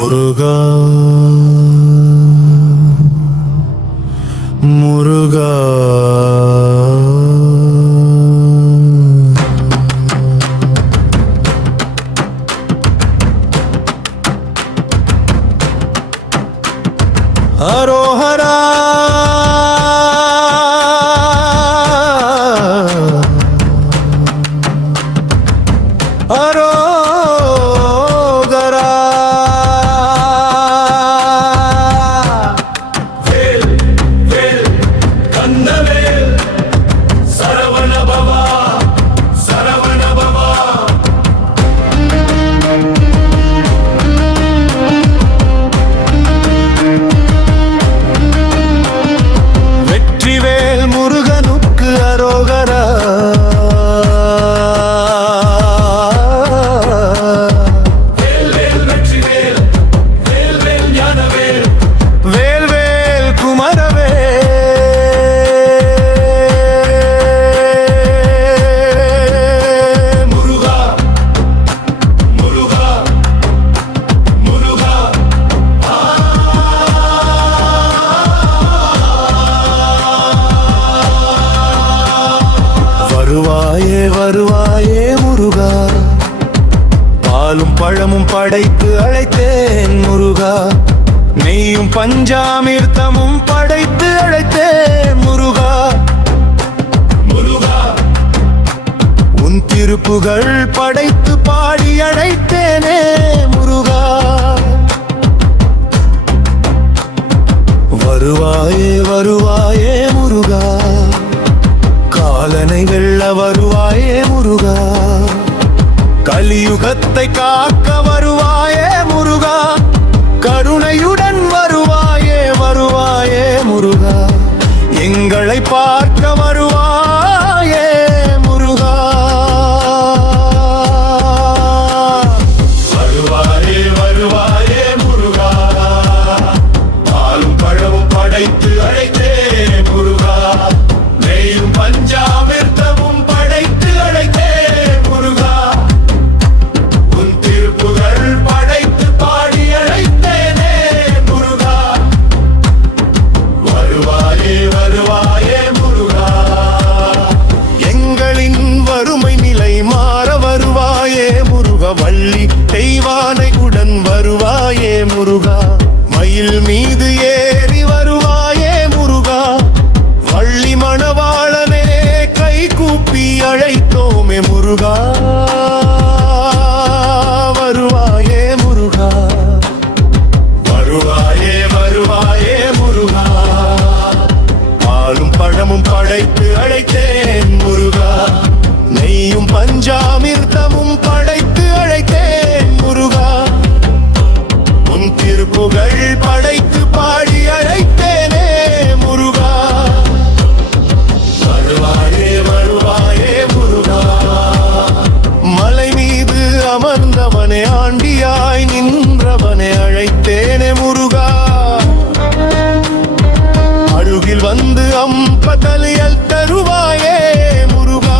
முருகா முருகா அரோஹரா அரோகரா வேல் வேல் கந்தவேல் சரவண பவா சரவண பவா வெற்றிவேல் முருகனுக்கு அரோகரா வேல் வேல் வெற்றிவேல் வேல் வேல் ஞானவேல் வேல்வேல் குமரவே முருகா முருகா முருகா வருவாயே வருவாயே முருகா பாலும் பழமும் படைத்து அழைத்தேன் முருகா நெய்யும் பஞ்சாமிர்தமும் படைத்து அழைத்தேன் முருகா முருகா உன் திருப்புகழ் படைத்து பாடி அழைத்தேனே முருகா வருவாயே வருவாயே முருகா காலனை வெல்ல வருவாயே முருகா கலியுகத்தை காக்க வருவாயே முருகா கருணையுடன் வருவாயே வருவாயே முருகா எங்களை பார்க்க வருவாயே முருகா வருவாயே வருவாயே முருகா பாலும் பழமும் படைத்து அழைத்தே முருகா நெய்யும் பஞ்சாமிர்தமும் படைத்து அழைத்தே முருகா உன் திருப்புகழ் படைத்து பாடி அழைத்தேனே முருகா வருவாயே வருவாயே முருகா எங்களின் வறுமை நிலை மாற வருவாயே முருகா வள்ளி தெய்வானை உடன் வருவாயே முருகா மயில் மீது ஏறி வருவாயே முருகா வள்ளி மணவாளனே கை கூப்பி அழைத்தோமே முருகா வருவாயே முருகா வருவாயே வருவாயே முருகா பாலும் பழமும் படைத்து அழைத்தேன் முருகா நெய்யும் பஞ்சாமிர்தமும் படைத்து அழைத்தேன் முருகா உன் திருப்புகழ் படைத்து பாடி அழைத்தேனே முருகா வருவாயே வருவாயே முருகா மலை மீது அமர்ந்தவனே ஆண்டியாய் நின்றவனே அழைத்தேனே முருகா அருகில் வந்து அம்பதலியல் தருவாயே முருகா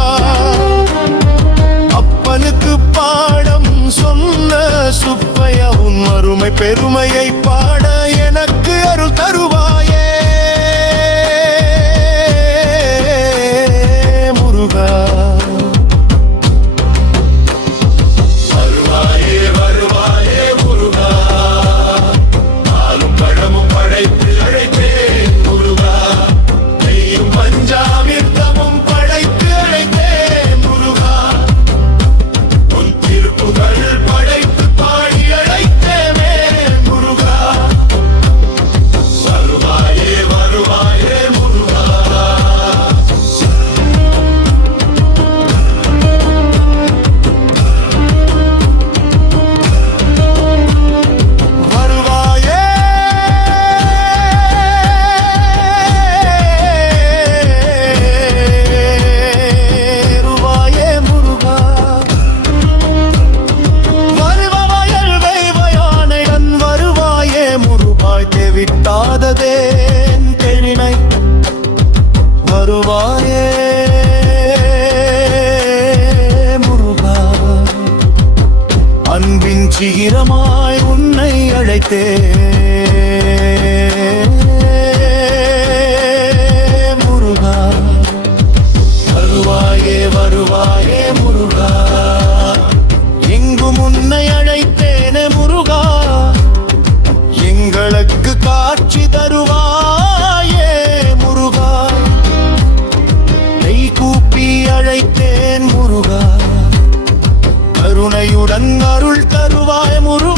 அப்பனுக்கு பாடம் சொன்ன சுப்பையா உன் அருமை பெருமையை பாட எனக்கு அருள் தருவாயே முருகா வருவாயே வருவாயே முருகா பாலும் பழமும் படைத்து அழைத்தே முருகா நெய்யும் பஞ்சாமிர்தமும் படைத்து அழைத்தே முருகா உன் திருப்புகழ் படைத்து பாடி அழைத்தேமே முருகா சீக்கிரமாய் உன்னை அழைத்தே முருகா வருவாயே வருவாயே முருகா எங்கும் உன்னை அழைத்தேனே முருகா எங்களுக்கு காட்சி தருவாயே முருகா கை கூப்பி அழைத்தேன் முருகா கருணையுடன் அருள் தருவாய் முருகா